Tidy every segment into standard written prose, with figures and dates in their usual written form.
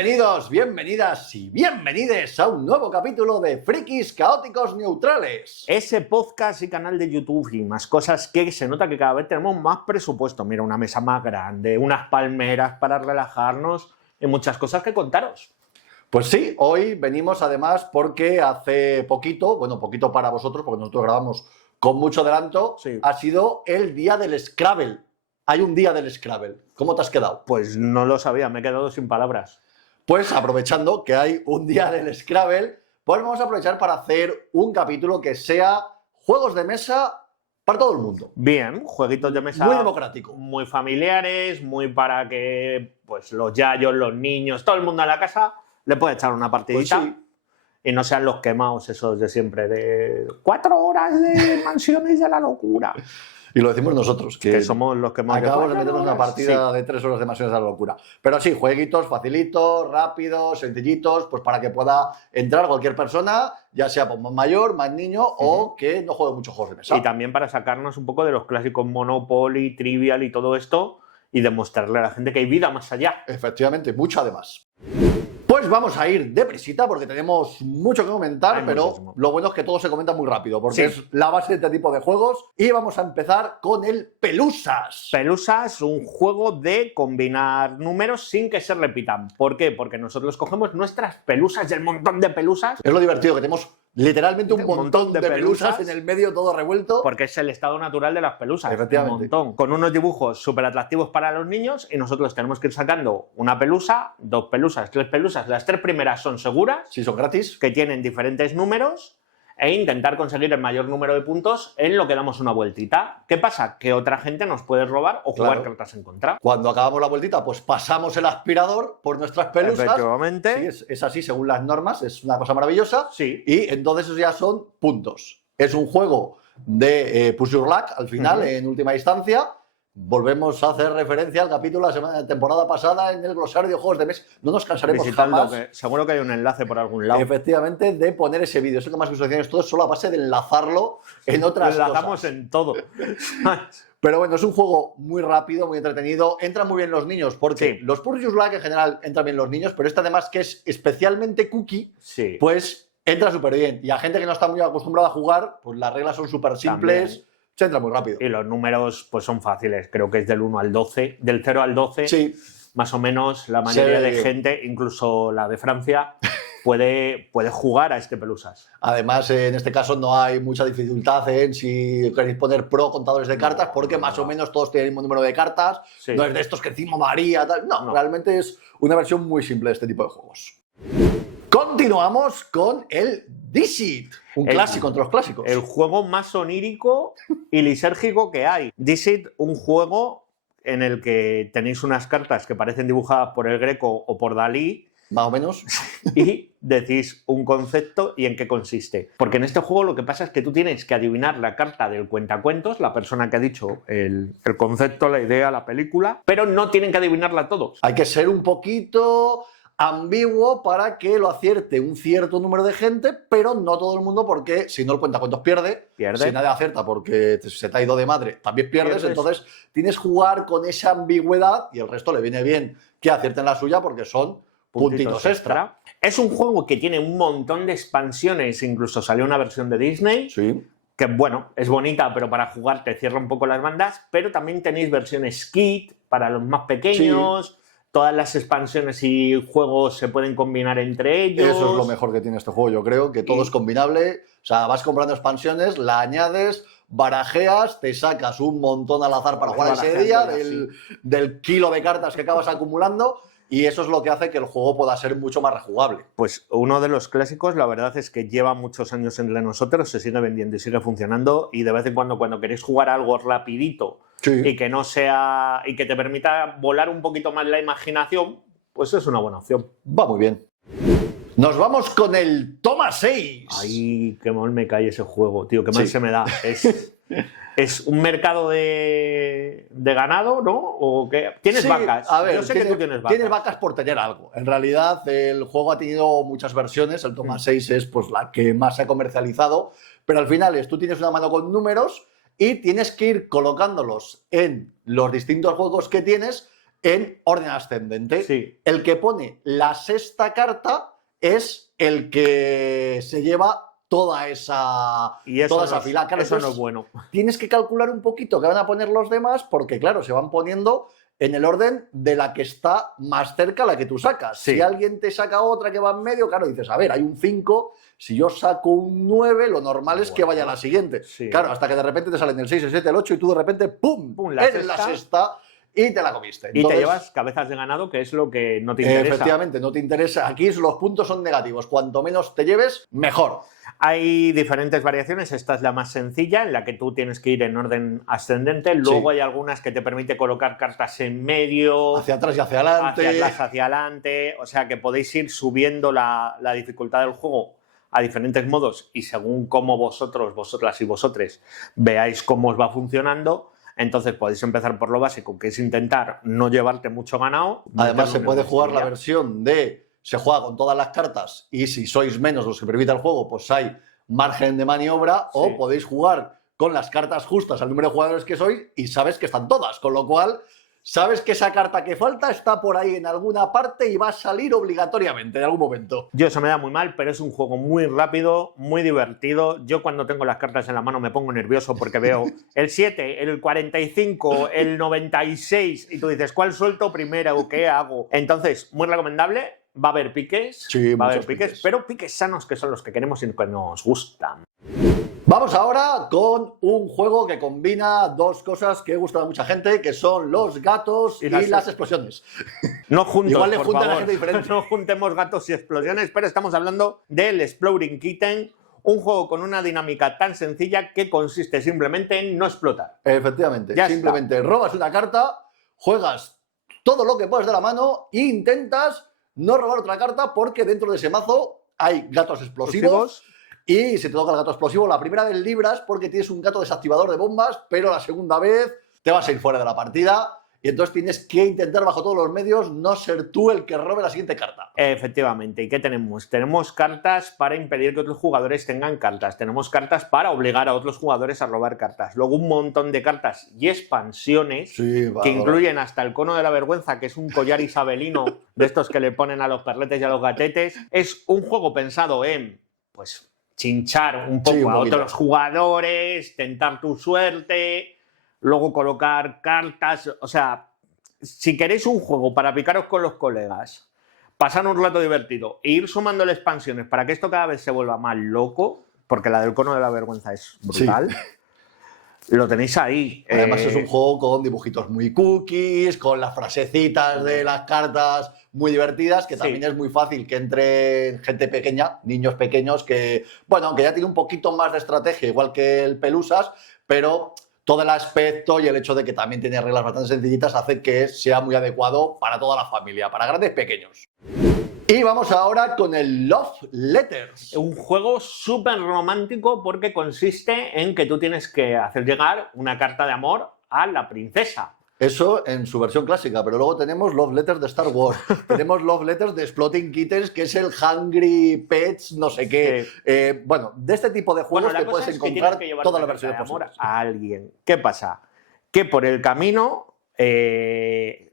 Bienvenidos, bienvenidas y bienvenides a un nuevo capítulo de Frikis Caóticos Neutrales. Ese podcast y canal de YouTube y más cosas que se nota que cada vez tenemos más presupuesto. Mira, una mesa más grande, unas palmeras para relajarnos y muchas cosas que contaros. Pues sí, hoy venimos además porque hace poquito, bueno, poquito para vosotros, porque nosotros grabamos con mucho adelanto, Sí. Ha sido el día del Scrabble. Hay un día del Scrabble. ¿Cómo te has quedado? Pues no lo sabía, me he quedado sin palabras. Pues aprovechando que hay un día del Scrabble, pues vamos a aprovechar para hacer un capítulo que sea juegos de mesa para todo el mundo. Bien, jueguitos de mesa Muy democrático. muy familiares, muy para que pues los yayos, los niños, todo el mundo en la casa le puede echar una partidita. Pues sí. Y no sean los quemados esos de siempre, de 4 horas de mansiones de la locura. Y lo decimos nosotros, Que somos los que más... acabamos de meternos una partida Sí. de 3 horas de Mansiones de la Locura. Pero sí, jueguitos facilitos, rápidos, sencillitos, pues para que pueda entrar cualquier persona, ya sea pues, más mayor, más niño o que no juegue muchos juegos de mesa. Y también para sacarnos un poco de los clásicos Monopoly, Trivial y todo esto y demostrarle a la gente que hay vida más allá. Efectivamente, mucho además. Pues vamos a ir deprisita porque tenemos mucho que comentar, Hay pero muchísimo. lo bueno es que todo se comenta muy rápido porque Sí. es la base de este tipo de juegos. Y vamos a empezar con el Pelusas. Pelusas, un juego de combinar números sin que se repitan. ¿Por qué? Porque nosotros cogemos nuestras pelusas y el montón de pelusas, Es lo divertido que tenemos literalmente un montón de pelusas en el medio todo revuelto. porque es el estado natural de las pelusas. Efectivamente. Un montón. Con unos dibujos súper atractivos para los niños y nosotros tenemos que ir sacando una pelusa, 2 pelusas, 3 pelusas. Las 3 primeras son seguras, Si son gratis. que tienen diferentes números e intentar conseguir el mayor número de puntos en lo que damos una vueltita. ¿Qué pasa? Que otra gente nos puede robar o jugar Claro. cartas en contra. Cuando acabamos la vueltita, pues pasamos el aspirador por nuestras pelusas. Efectivamente. Sí, es así según las normas, es una cosa maravillosa. Sí. Y entonces esos ya son puntos. Es un juego de Push Your Luck, al final, en última instancia. Volvemos a hacer referencia al capítulo de la temporada pasada en el glosario de juegos de mesa. No nos cansaremos Visitando, jamás, que seguro que hay un enlace por algún lado. efectivamente, de poner ese vídeo. Sé que más visualizaciones todo es solo a base de enlazarlo en otras Lo enlazamos cosas. en todo. Pero bueno, es un juego muy rápido, muy entretenido. Entran muy bien los niños porque Sí. los Push Your Luck en general entran bien los niños, pero este además que es especialmente cookie, Sí. pues entra súper bien. Y a gente que no está muy acostumbrada a jugar, pues las reglas son súper simples, También. se entra muy rápido. Y los números pues son fáciles. Creo que es del 1 al 12. Del 0 al 12, Sí, más o menos, la mayoría Sí. de gente, incluso la de Francia, puede jugar a este Pelusas. además en este caso no hay mucha dificultad en si queréis poner pro contadores de cartas, porque más o menos todos tienen el mismo número de cartas. Sí. No es de estos que encima María, tal. No, No. realmente es una versión muy simple de este tipo de juegos. Continuamos con el Dixit, un El- clásico entre los clásicos. El juego más onírico y lisérgico que hay. Dixit, un juego en el que tenéis unas cartas que parecen dibujadas por el Greco o por Dalí Más o menos. y decís un concepto y en qué consiste. Porque en este juego lo que pasa es que tú tienes que adivinar la carta del cuentacuentos, la persona que ha dicho el concepto, la idea, la película, pero no tienen que adivinarla todos. Hay que ser un poquito ambiguo para que lo acierte un cierto número de gente, pero no todo el mundo, porque si no el cuentacuentos pierde. Pierde. Si nadie acierta porque se te ha ido de madre, también pierdes. Pierdes. Entonces tienes que jugar con esa ambigüedad y el resto le viene bien que acierten la suya porque son puntitos extra. Es un juego que tiene un montón de expansiones, incluso salió una versión de Disney, Sí. que bueno, es bonita, pero para jugar te cierra un poco las bandas, pero también tenéis versiones kit para los más pequeños, todas las expansiones y juegos se pueden combinar entre ellos. Eso es lo mejor que tiene este juego, yo creo, que todo Y- es combinable. O sea, vas comprando expansiones, la añades, barajeas, te sacas un montón al azar para jugar ese día Barajeando, del kilo de cartas que acabas acumulando, y eso es lo que hace que el juego pueda ser mucho más rejugable. Pues uno de los clásicos, la verdad es que lleva muchos años entre nosotros, se sigue vendiendo y sigue funcionando, y de vez en cuando queréis jugar algo rapidito y que no sea y que te permita volar un poquito más la imaginación, pues es una buena opción. Va muy bien. Nos vamos con el Toma 6. Ay, qué mal me cae ese juego, tío, qué mal Sí. se me da. Es un mercado de ganado, ¿no? ¿O qué? ¿Tienes Sí, vacas? A ver, Yo sé que tú tienes vacas. Tienes vacas por tener algo. En realidad, el juego ha tenido muchas versiones. El Toma 6 es pues, la que más se ha comercializado. Pero al final tú tienes una mano con números y tienes que ir colocándolos en los distintos juegos que tienes en orden ascendente. Sí. El que pone la sexta carta es el que se lleva toda esa fila. Claro, eso no es bueno. Tienes que calcular un poquito qué van a poner los demás porque, claro, se van poniendo en el orden de la que está más cerca a la que tú sacas. Sí. Si alguien te saca otra que va en medio, claro, dices, a ver, hay un 5, si yo saco un 9, lo normal es que vaya a la siguiente. Sí. Claro, hasta que de repente te salen el 6, el 7, el 8 y tú de repente, ¡pum!, eres la sexta y te la comiste. Entonces, y te llevas cabezas de ganado, que es lo que no te interesa. Efectivamente, no te interesa. Aquí los puntos son negativos. Cuanto menos te lleves, mejor. Hay diferentes variaciones, esta es la más sencilla, en la que tú tienes que ir en orden ascendente, luego hay algunas que te permite colocar cartas en medio, hacia atrás y hacia adelante, hacia atrás, hacia adelante, o sea que podéis ir subiendo la dificultad del juego a diferentes modos y según cómo vosotros, vosotras y vosotres veáis cómo os va funcionando, entonces podéis empezar por lo básico, que es intentar no llevarte mucho ganado. Además se puede jugar la versión de... Se juega con todas las cartas y si sois menos los que permite el juego, pues hay margen de maniobra, sí. O podéis jugar con las cartas justas al número de jugadores que sois y sabes que están todas, con lo cual sabes que esa carta que falta está por ahí en alguna parte y va a salir obligatoriamente en algún momento. Yo eso me da muy mal, pero es un juego muy rápido, muy divertido. Yo cuando tengo las cartas en la mano me pongo nervioso porque veo el 7, el 45, el 96 y tú dices, ¿cuál suelto primero o qué hago? Entonces, muy recomendable. Va a haber piques, sí, va a haber piques, pero piques sanos que son los que queremos y que nos gustan. Vamos ahora con un juego que combina dos cosas que gustan a mucha gente, que son los gatos y las explosiones. No juntos, igual le por juntan favor. a gente diferente. No juntemos gatos y explosiones, pero estamos hablando del Exploding Kitten, un juego con una dinámica tan sencilla que consiste simplemente en no explotar. Efectivamente, ya simplemente está. Robas una carta, juegas todo lo que puedes de la mano e intentas no robar otra carta porque dentro de ese mazo hay gatos explosivos y si te toca el gato explosivo, la primera vez libras porque tienes un gato desactivador de bombas, pero la segunda vez te vas a ir fuera de la partida y entonces tienes que intentar bajo todos los medios no ser tú el que robe la siguiente carta. Efectivamente. ¿Y qué tenemos? Tenemos cartas para impedir que otros jugadores tengan cartas. Tenemos cartas para obligar a otros jugadores a robar cartas. Luego un montón de cartas y expansiones que incluyen hasta el cono de la vergüenza, que es un collar isabelino de estos que le ponen a los perletes y a los gatetes. Es un juego pensado en, pues, chinchar un poco a otros jugadores, tentar tu suerte, luego colocar cartas. O sea, si queréis un juego para picaros con los colegas, pasar un rato divertido e ir sumándole expansiones para que esto cada vez se vuelva más loco, porque la del cono de la vergüenza es brutal, lo tenéis ahí. Además es un juego con dibujitos muy cookies, con las frasecitas de las cartas muy divertidas, que también es muy fácil que entre gente pequeña, niños pequeños, que, bueno, aunque ya tiene un poquito más de estrategia, igual que el Pelusas, pero todo el aspecto y el hecho de que también tiene reglas bastante sencillitas hace que sea muy adecuado para toda la familia, para grandes y pequeños. Y vamos ahora con el Love Letters. Un juego súper romántico porque consiste en que tú tienes que hacer llegar una carta de amor a la princesa. Eso en su versión clásica, pero luego tenemos Love Letters de Star Wars, tenemos Love Letters de Exploding Kittens, que es el Hungry Pets, no sé qué. Sí. Bueno, de este tipo de juegos te puedes encontrar todas las versiones posibles. A alguien. ¿Qué pasa? Que por el camino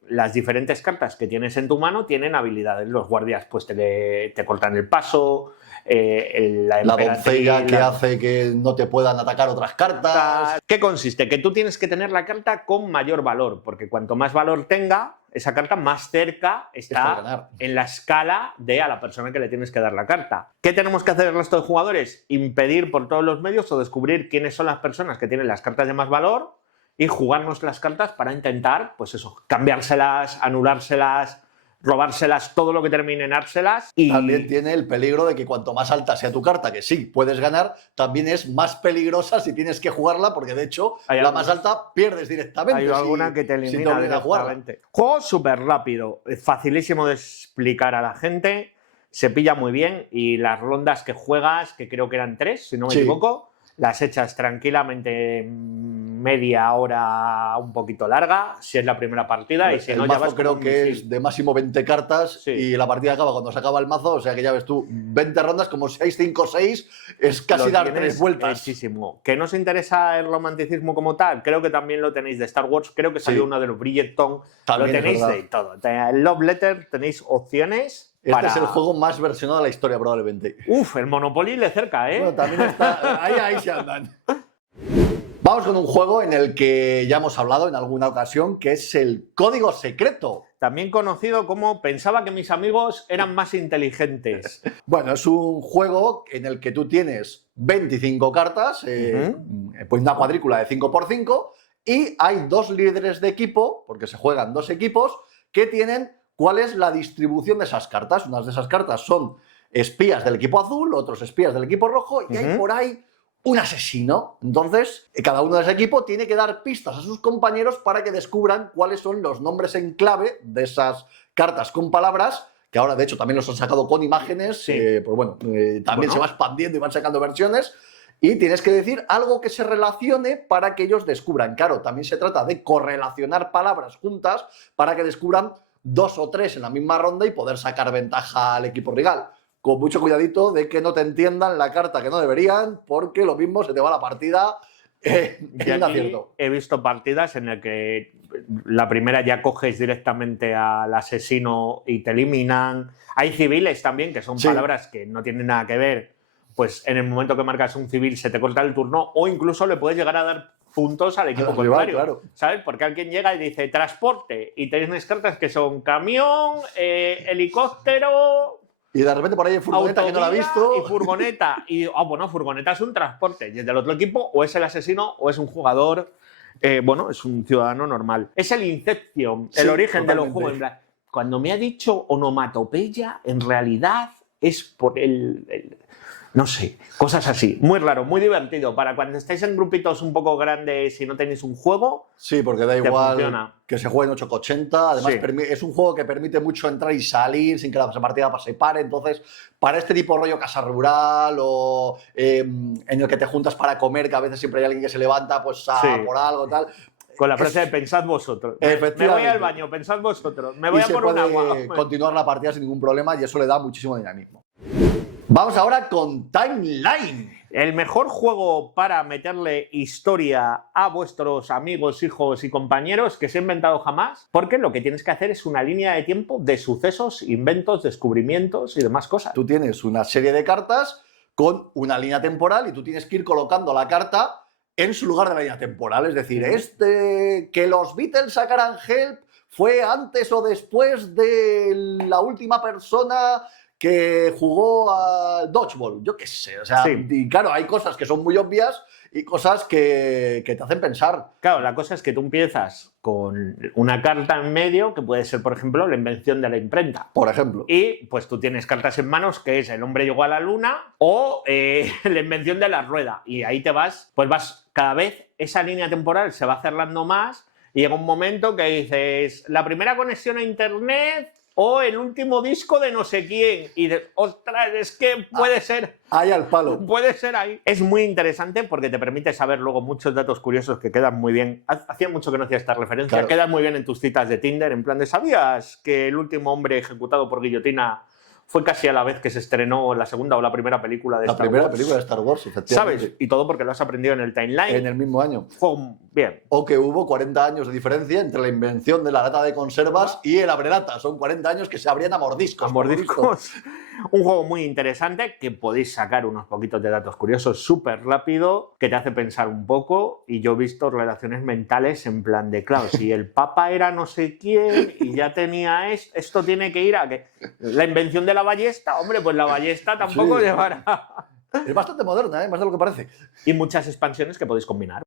las diferentes cartas que tienes en tu mano tienen habilidades. Los guardias pues te cortan el paso. La doncella que hace que no te puedan atacar otras cartas. ¿Qué consiste? Que tú tienes que tener la carta con mayor valor, porque cuanto más valor tenga esa carta, más cerca está en la escala de a la persona que le tienes que dar la carta. ¿Qué tenemos que hacer el resto de jugadores? Impedir por todos los medios o descubrir quiénes son las personas que tienen las cartas de más valor y jugarnos las cartas para intentar, pues eso, cambiárselas, anulárselas, robárselas, todo lo que termine en árselas. Y también tiene el peligro de que cuanto más alta sea tu carta, que sí, puedes ganar, también es más peligrosa si tienes que jugarla, porque de hecho, la más alta pierdes directamente. Hay alguna que te elimina directamente. Juego súper rápido, facilísimo de explicar a la gente, se pilla muy bien y las rondas que juegas, que creo que eran 3, si no me equivoco, las echas tranquilamente media hora, un poquito larga, si es la primera partida, y si no, ya vas creo que es de máximo 20 cartas, sí, y la partida acaba cuando se acaba el mazo, o sea que ya ves tú, 20 rondas, como 6, 5, 6, es casi dar 3 vueltas. Muchísimo. ¿Que no os interesa el romanticismo como tal? Creo que también lo tenéis de Star Wars, creo que salió uno de los Bridgerton, lo tenéis de todo. El Love Letter tenéis opciones. Este es el juego más versionado de la historia, probablemente. Uf, el Monopoly le cerca, ¿eh? Bueno, también está. Ahí se andan. Vamos con un juego en el que ya hemos hablado en alguna ocasión, que es el Código Secreto. También conocido como Pensaba que mis amigos eran más inteligentes. Bueno, es un juego en el que tú tienes 25 cartas, pues una cuadrícula de 5×5, y hay 2 líderes de equipo, porque se juegan 2 equipos, que tienen cuál es la distribución de esas cartas. Unas de esas cartas son espías del equipo azul, otros espías del equipo rojo, y hay por ahí un asesino. Entonces, cada uno de ese equipo tiene que dar pistas a sus compañeros para que descubran cuáles son los nombres en clave de esas cartas con palabras, que ahora de hecho también los han sacado con imágenes, sí. Pues bueno, también se va expandiendo y van sacando versiones, y tienes que decir algo que se relacione para que ellos descubran. Claro, también se trata de correlacionar palabras juntas para que descubran 2 o 3 en la misma ronda y poder sacar ventaja al equipo rival. Con mucho cuidadito de que no te entiendan la carta que no deberían, porque lo mismo se te va la partida en un acierto. He visto partidas en las que la primera ya coges directamente al asesino y te eliminan. Hay civiles también, que son palabras que no tienen nada que ver. Pues en el momento que marcas un civil se te corta el turno, o incluso le puedes llegar a dar puntos al equipo contrario, claro. ¿Sabes? Porque alguien llega y dice transporte, y tenéis cartas que son camión, helicóptero. Y de repente por ahí hay furgoneta que no la ha visto. Y furgoneta. Y bueno, furgoneta es un transporte. Y es del otro equipo, o es el asesino, o es un jugador. Bueno, es un ciudadano normal. Es el Inception, el origen de los juegos. Cuando me ha dicho onomatopeya, en realidad es por no sé, cosas así. Muy raro, muy divertido. Para cuando estáis en grupitos un poco grandes y no tenéis un juego. Sí, porque da igual que se juegue en 8x80. Además, es un juego que permite mucho entrar y salir sin que la partida se pare. Entonces, para este tipo de rollo casa rural o en el que te juntas para comer, que a veces siempre hay alguien que se levanta pues por algo tal. Con la frase de pensad vosotros. Me voy al baño, pensad vosotros. Me voy a por un agua. Continuar la partida sin ningún problema y eso le da muchísimo dinamismo. Vamos ahora con Timeline. El mejor juego para meterle historia a vuestros amigos, hijos y compañeros que se ha inventado jamás, porque lo que tienes que hacer es una línea de tiempo de sucesos, inventos, descubrimientos y demás cosas. Tú tienes una serie de cartas con una línea temporal y tú tienes que ir colocando la carta en su lugar de la línea temporal. Es decir, que los Beatles sacaran Help fue antes o después de la última persona que jugó al dodgeball, yo qué sé, o sea, y claro, hay cosas que son muy obvias y cosas que te hacen pensar. Claro, la cosa es que tú empiezas con una carta en medio, que puede ser, por ejemplo, la invención de la imprenta. Por ejemplo. Y pues tú tienes cartas en manos, que es el hombre llegó a la luna, o la invención de la rueda. Y ahí te vas, cada vez esa línea temporal se va cerrando más, y llega un momento que dices, la primera conexión a internet o el último disco de no sé quién. Y ostras, es que puede ser. Ahí al palo. Puede ser ahí. Es muy interesante porque te permite saber luego muchos datos curiosos que quedan muy bien. Hacía mucho que no hacía esta referencia. Claro. Quedan muy bien en tus citas de Tinder, en plan de ¿sabías que el último hombre ejecutado por guillotina fue casi a la vez que se estrenó la segunda o la primera película de Star Wars? La primera película de Star Wars, efectivamente. ¿Sabes? Y todo porque lo has aprendido en el timeline. En el mismo año. Bien. O que hubo 40 años de diferencia entre la invención de la lata de conservas y el abrelata. Son 40 años que se abrían a mordiscos. A mordiscos. Un juego muy interesante que podéis sacar unos poquitos de datos curiosos súper rápido, que te hace pensar un poco. Y yo he visto relaciones mentales en plan de, claro, si el Papa era no sé quién y ya tenía esto tiene que ir a que la invención de la ballesta, hombre, pues la ballesta tampoco llevará. Es bastante moderna, más de lo que parece. Y muchas expansiones que podéis combinar.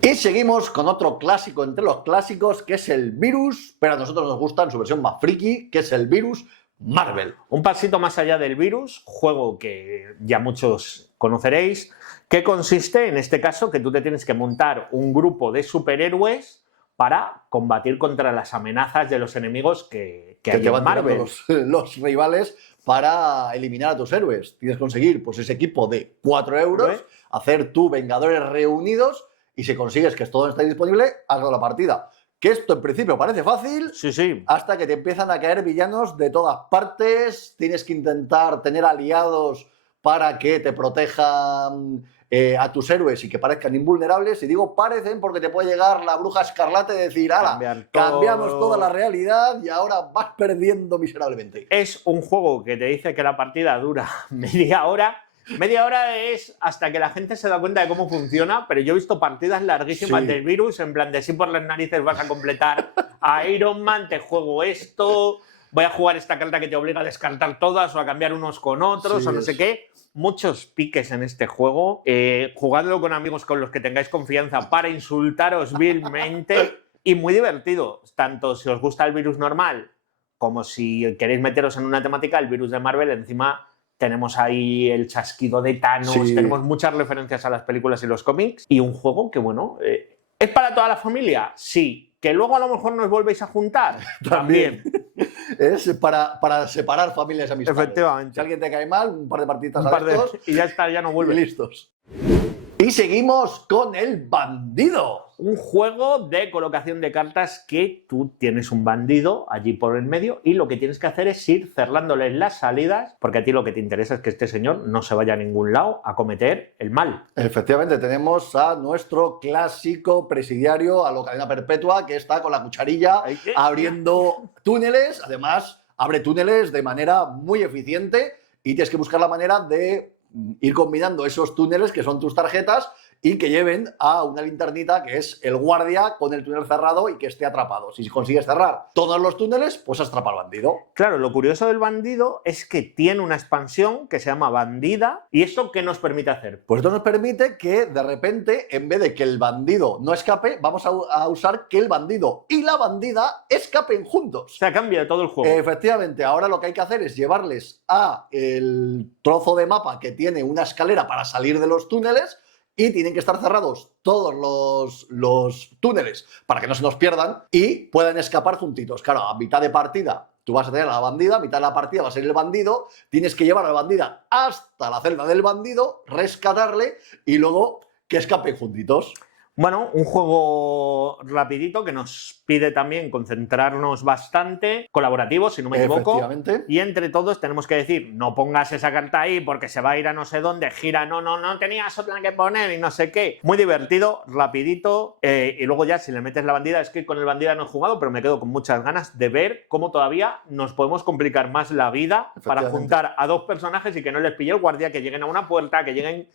Y seguimos con otro clásico entre los clásicos, que es el Virus, pero a nosotros nos gusta en su versión más friki, que es el Virus Marvel. Un pasito más allá del Virus, juego que ya muchos conoceréis, que consiste, en este caso, que tú te tienes que montar un grupo de superhéroes para combatir contra las amenazas de los enemigos que hay en Marvel. Los rivales para eliminar a tus héroes. Tienes que conseguir pues, ese equipo de 4 euros, hacer tu Vengadores Reunidos, y si consigues que todo esté disponible, hazlo la partida. Que esto en principio parece fácil, hasta que te empiezan a caer villanos de todas partes, tienes que intentar tener aliados para que te protejan a tus héroes y que parezcan invulnerables. Y digo parecen porque te puede llegar la bruja escarlata y decir, ¡hala! Cambiamos toda la realidad y ahora vas perdiendo miserablemente. Es un juego que te dice que la partida dura media hora. Media hora es hasta que la gente se da cuenta de cómo funciona, pero yo he visto partidas larguísimas del virus, en plan de sí por las narices vas a completar a Iron Man, te juego esto, voy a jugar esta carta que te obliga a descartar todas o a cambiar unos con otros o no sé qué. Muchos piques en este juego. Jugadlo con amigos con los que tengáis confianza para insultaros vilmente y muy divertido, tanto si os gusta el virus normal como si queréis meteros en una temática, el virus de Marvel. Encima tenemos ahí el chasquido de Thanos, tenemos muchas referencias a las películas y los cómics, y un juego que, bueno, ¿es para toda la familia? Sí. ¿Que luego a lo mejor nos volvéis a juntar? También. Es para separar familias y amistades. Efectivamente. Si alguien te cae mal, un par de partiditas y ya está, ya no vuelve. Y listos. Y seguimos con el bandido. Un juego de colocación de cartas que tú tienes un bandido allí por el medio y lo que tienes que hacer es ir cerrándoles las salidas, porque a ti lo que te interesa es que este señor no se vaya a ningún lado a cometer el mal. Efectivamente, tenemos a nuestro clásico presidiario a lo cadena perpetua que está con la cucharilla abriendo túneles. Además, abre túneles de manera muy eficiente y tienes que buscar la manera de ir combinando esos túneles que son tus tarjetas y que lleven a una linternita que es el guardia con el túnel cerrado y que esté atrapado. Si consigues cerrar todos los túneles, pues has atrapado al bandido. Claro, lo curioso del bandido es que tiene una expansión que se llama Bandida. ¿Y esto qué nos permite hacer? Pues esto nos permite que de repente, en vez de que el bandido no escape, vamos a usar que el bandido y la bandida escapen juntos. O sea, cambia todo el juego. Efectivamente, ahora lo que hay que hacer es llevarles a el trozo de mapa que tiene una escalera para salir de los túneles, y tienen que estar cerrados todos los túneles para que no se nos pierdan y puedan escapar juntitos. Claro, a mitad de partida tú vas a tener a la bandida, a mitad de la partida va a ser el bandido, tienes que llevar a la bandida hasta la celda del bandido, rescatarle y luego que escapen juntitos. Bueno, un juego rapidito que nos pide también concentrarnos bastante, colaborativo, si no me equivoco. Y entre todos tenemos que decir, no pongas esa carta ahí porque se va a ir a no sé dónde, gira, no tenías otra que poner y no sé qué. Muy divertido, rapidito, y luego ya si le metes la bandida, es que con el bandida no he jugado, pero me quedo con muchas ganas de ver cómo todavía nos podemos complicar más la vida para juntar a dos personajes y que no les pille el guardia, que lleguen a una puerta, que lleguen...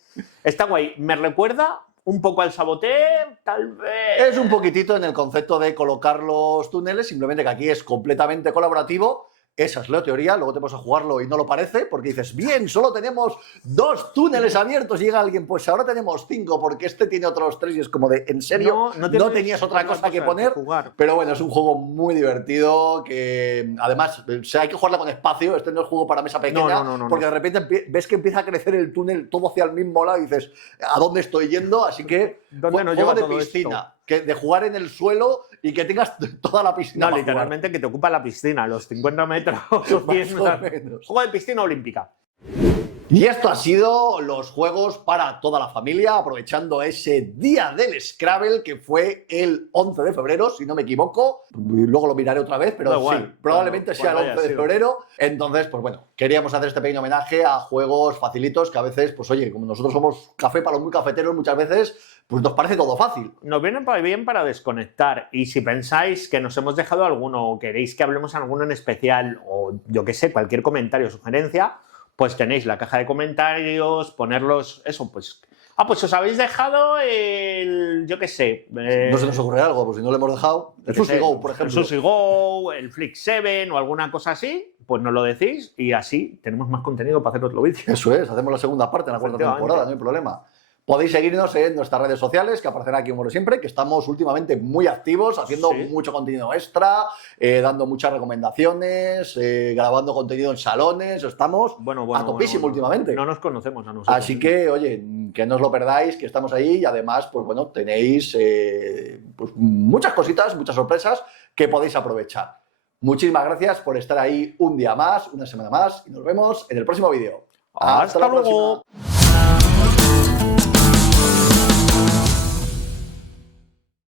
Está guay. Me recuerda un poco al Saboteur, tal vez. Es un poquitito en el concepto de colocar los túneles, simplemente que aquí es completamente colaborativo. Esa es la teoría, luego te vas a jugarlo y no lo parece, porque dices, bien, solo tenemos 2 túneles abiertos y llega alguien, pues ahora tenemos 5 porque este tiene otros 3 y es como de, ¿en serio? No tenías otra cosa que poner. Pero bueno, es un juego muy divertido que además, o sea, hay que jugarla con espacio, este no es juego para mesa pequeña, porque de repente ves que empieza a crecer el túnel todo hacia el mismo lado y dices, ¿a dónde estoy yendo? Así que juego de piscina. Que de jugar en el suelo y que tengas toda la piscina. No, literalmente que te ocupa la piscina, los 50 metros. Juego de piscina olímpica. Y esto ha sido los juegos para toda la familia, aprovechando ese día del Scrabble que fue el 11 de febrero, si no me equivoco. Luego lo miraré otra vez, pero sí, probablemente sea el 11 de febrero. Entonces, pues bueno, queríamos hacer este pequeño homenaje a juegos facilitos que a veces, pues oye, como nosotros somos café para los muy cafeteros muchas veces, pues nos parece todo fácil. Nos viene bien para desconectar, y si pensáis que nos hemos dejado alguno o queréis que hablemos alguno en especial o yo qué sé, cualquier comentario o sugerencia, pues tenéis la caja de comentarios, ponerlos, eso, pues... pues os habéis dejado el... yo qué sé... no se nos ocurre algo, pues si no lo hemos dejado... El Sushi Go, por ejemplo. El Sushi Go, el Flick 7 o alguna cosa así, pues nos lo decís y así tenemos más contenido para hacer otro vídeo. Eso es, hacemos la segunda parte en la cuarta temporada, no hay problema. Podéis seguirnos en nuestras redes sociales, que aparecerá aquí como siempre, que estamos últimamente muy activos, haciendo mucho contenido extra, dando muchas recomendaciones, grabando contenido en salones, estamos a topísimo últimamente. No nos conocemos a nosotros. Así que, oye, que no os lo perdáis, que estamos ahí y además, pues bueno, tenéis pues muchas cositas, muchas sorpresas que podéis aprovechar. Muchísimas gracias por estar ahí un día más, una semana más, y nos vemos en el próximo vídeo. ¡Hasta la luego! próxima.